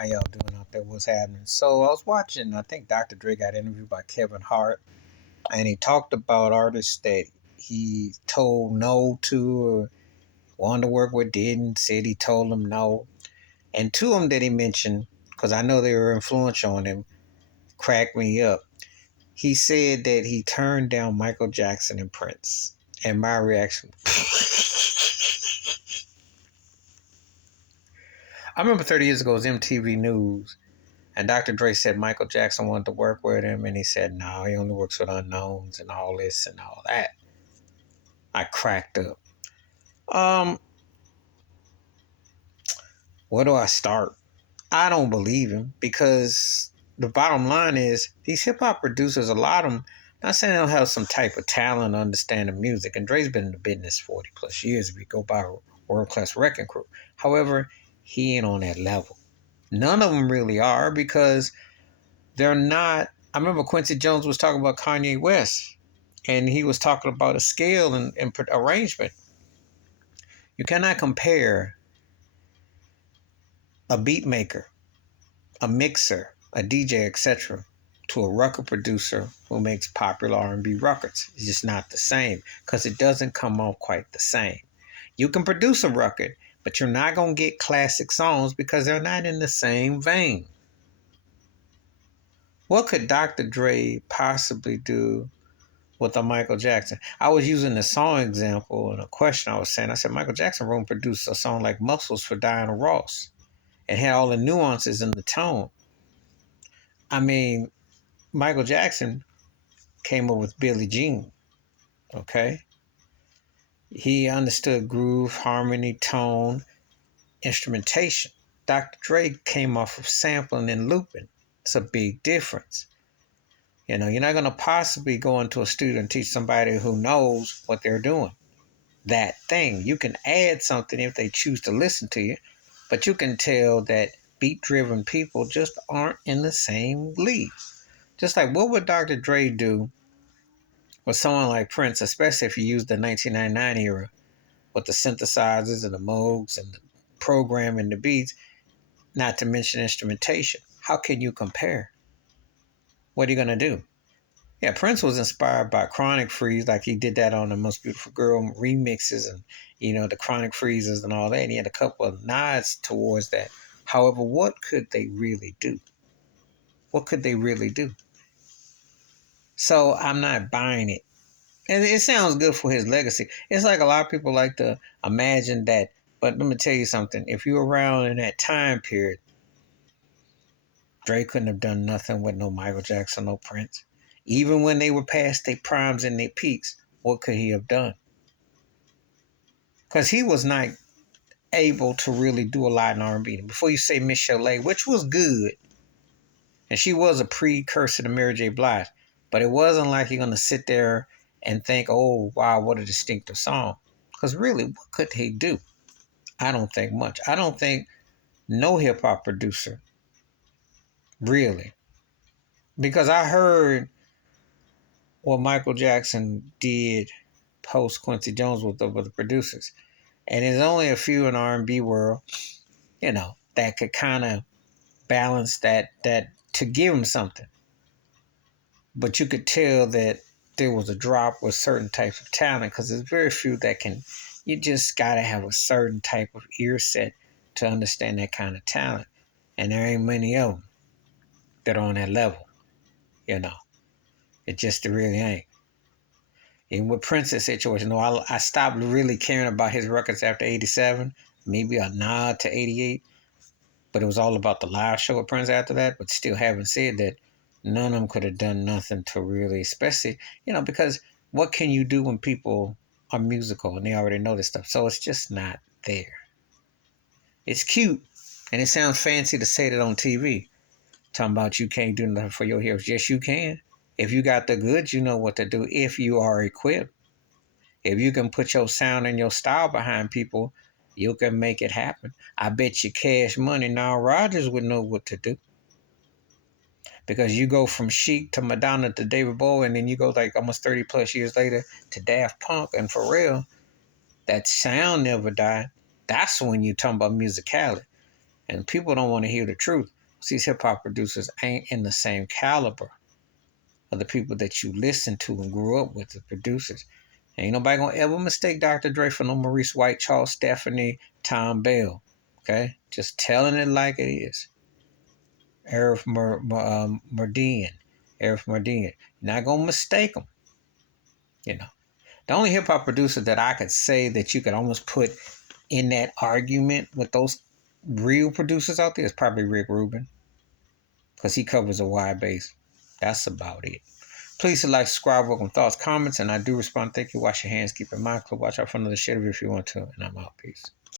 How y'all doing out there? What's happening? So I was watching, I think Dr. Dre got interviewed by Kevin Hart, and he talked about artists that he told no to or wanted to work with, didn't, said he told them no. And two of them that he mentioned, because I know they were influential on him, cracked me up. He said that he turned down Michael Jackson and Prince. And my reaction, I remember 30 years ago, it was MTV News. And Dr. Dre said Michael Jackson wanted to work with him, and he said, no, he only works with unknowns and all this and all that. I cracked up. Um, where do I start? I don't believe him because the bottom line is these hip hop producers, a lot of them, not saying they don't have some type of talent, understanding music, and Dre's been in the business 40 plus years if you go by world class wrecking crew. However, he ain't on that level. None of them really are because they're not. I remember Quincy Jones was talking about Kanye West, and he was talking about a scale and arrangement. You cannot compare a beat maker, a mixer, a DJ, etc., to a record producer who makes popular R&B records. It's just not the same because it doesn't come off quite the same. You can produce a record, but you're not going to get classic songs because they're not in the same vein. What could Dr. Dre possibly do with a Michael Jackson? I was using the song example in a question I was saying. I said Michael Jackson wrote and produced a song like Muscles for Diana Ross and had all the nuances in the tone. I mean, Michael Jackson came up with Billie Jean, okay? He understood groove, harmony, tone, instrumentation. Dr. Dre came off of sampling and looping. It's a big difference. You know, you're not going to possibly go into a studio and teach somebody who knows what they're doing that thing. You can add something if they choose to listen to you, but you can tell that beat-driven people just aren't in the same league. Just like what would Dr. Dre do with someone like Prince, especially if you use the 1999 era with the synthesizers and the Moogs and the programming the beats, not to mention instrumentation. How can you compare? What are you going to do? Yeah, Prince was inspired by Chronic Freeze, like he did that on the Most Beautiful Girl remixes and, you know, the Chronic Freezes and all that. And he had a couple of nods towards that. However, what could they really do? What could they really do? So I'm not buying it. And it sounds good for his legacy. It's like a lot of people like to imagine that. But let me tell you something. If you were around in that time period, Drake couldn't have done nothing with no Michael Jackson, no Prince. Even when they were past their primes and their peaks, what could he have done? Because he was not able to really do a lot in R&B. Before you say Miss Chalet, which was good, and she was a precursor to Mary J. Blige, but it wasn't like you're going to sit there and think, oh, wow, what a distinctive song. Because really, what could he do? I don't think much. I don't think no hip-hop producer, really. Because I heard what Michael Jackson did post Quincy Jones with the producers. And there's only a few in the R&B world, you know, that could kind of balance that to give him something. But you could tell that there was a drop with certain types of talent because there's very few that can. You just got to have a certain type of ear set to understand that kind of talent. And there ain't many of them that are on that level, you know. It just really ain't. Even with Prince's situation, though, I stopped really caring about his records after 87, maybe a nod to 88. But it was all about the live show with Prince after that. But still having said that, none of them could have done nothing to really, especially, you know, because what can you do when people are musical and they already know this stuff? So it's just not there. It's cute and it sounds fancy to say that on TV. Talking about you can't do nothing for your heroes. Yes, you can. If you got the goods, you know what to do if you are equipped. If you can put your sound and your style behind people, you can make it happen. I bet you Cash Money now Rogers would know what to do. Because you go from Chic to Madonna to David Bowie, and then you go like almost 30 plus years later to Daft Punk and Pharrell. That sound never died. That's when you talk about musicality. And people don't want to hear the truth. These hip hop producers ain't in the same caliber of the people that you listen to and grew up with, the producers. Ain't nobody gonna ever mistake Dr. Dre for no Maurice White, Charles Stephanie, Tom Bell. Okay? Just telling it like it is. Arif Mardin. Arif Mardin. You're not gonna mistake them. You know. The only hip hop producer that I could say that you could almost put in that argument with those real producers out there is probably Rick Rubin, because he covers a wide base. That's about it. Please like, subscribe, welcome thoughts, comments, and I do respond. Thank you. Wash your hands, keep your mind clear. Watch out for another shit if you want to, and I'm out. Peace.